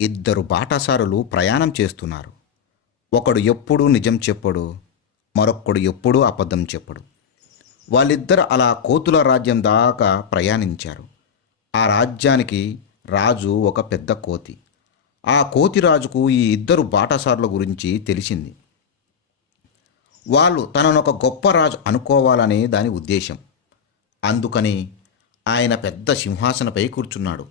ఇద్దరు బాటసారులు ప్రయాణం చేస్తున్నారు. ఒకడు ఎప్పుడూ నిజం చెప్పడు, మరొక్కడు ఎప్పుడూ అబద్ధం చెప్పడు. వాళ్ళిద్దరు అలా కోతుల రాజ్యం దాకా ప్రయాణించారు. ఆ రాజ్యానికి రాజు ఒక పెద్ద కోతి. ఆ కోతి రాజుకు ఈ ఇద్దరు బాటసారుల గురించి తెలిసింది. వాళ్ళు తననొక గొప్ప రాజు అనుకోవాలనే దాని ఉద్దేశం. అందుకని ఆయన పెద్ద సింహాసనపై కూర్చున్నాడు.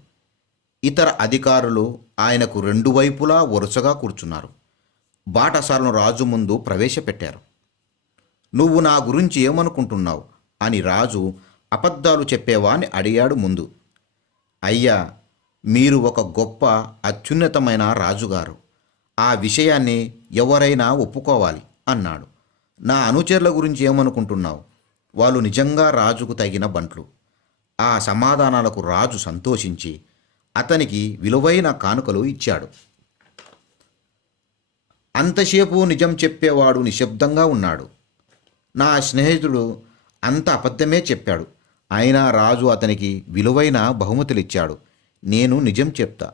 ఇతర అధికారులు ఆయనకు రెండు వైపులా వరుసగా కూర్చున్నారు. బాటసారులను రాజు ముందు ప్రవేశపెట్టారు. నువ్వు నా గురించి ఏమనుకుంటున్నావు అని రాజు అబద్ధాలు చెప్పేవాణ్ణి అడిగాడు ముందు. అయ్యా, మీరు ఒక గొప్ప అత్యున్నతమైన రాజుగారు. ఆ విషయాన్ని ఎవరైనా ఒప్పుకోవాలి అన్నాడు. నా అనుచరుల గురించి ఏమనుకుంటున్నావు? వాళ్ళు నిజంగా రాజుకు తగిన బంట్లు. ఆ సమాధానాలకు రాజు సంతోషించి అతనికి విలువైన కానుకలు ఇచ్చాడు. అంతసేపు నిజం చెప్పేవాడు నిశ్శబ్దంగా ఉన్నాడు. నా స్నేహితుడు అంత అబద్ధమే చెప్పాడు, అయినా రాజు అతనికి విలువైన బహుమతులిచ్చాడు. నేను నిజం చెప్తా,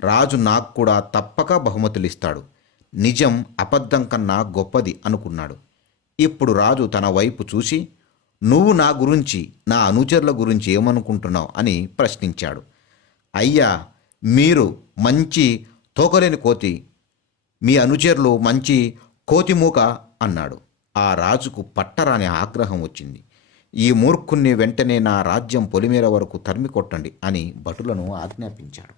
రాజు నాకు కూడా తప్పక బహుమతులిస్తాడు. నిజం అబద్ధం కన్నా గొప్పది అనుకున్నాడు. ఇప్పుడు రాజు తన వైపు చూసి, నువ్వు నా గురించి, నా అనుచరుల గురించి ఏమనుకుంటున్నావు అని ప్రశ్నించాడు. అయ్యా, మీరు మంచి తోకలేని కోతి, మీ అనుచరులు మంచి కోతిమూక అన్నాడు. ఆ రాజుకు పట్టరాని ఆగ్రహం వచ్చింది. ఈ మూర్ఖుణ్ణి వెంటనే నా రాజ్యం పొలిమేర వరకు తరిమి కొట్టండి అని భటులను ఆజ్ఞాపించాడు.